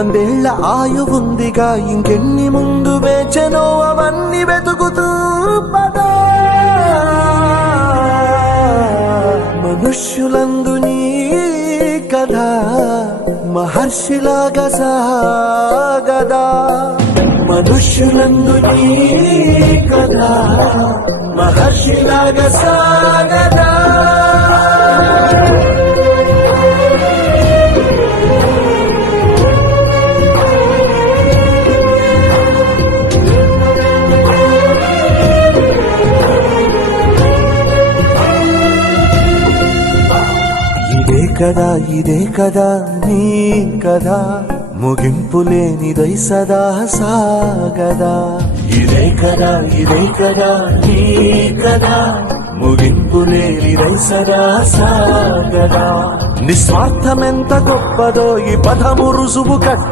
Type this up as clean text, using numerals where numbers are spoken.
వందేళ్ల ఆయువుందిగా ఇంకెన్ని ముందు వేచనో అవన్నీ వెతుకుతూ పదా మనుష్యులందు నీ కథ మహర్షిలాగా సాగదా మనుష్యులందు నీ కథ మహర్షిలాగా సాగదా ఇదే కదా నీ కదా ముగింపు లేనిదై సదా సాగదా ఇదే కదా నీ కదా ముగింపు లేనిదై సదా సాగదా నిస్వార్థమెంత గొప్పదో ఈ పదము రుజువు కట్ట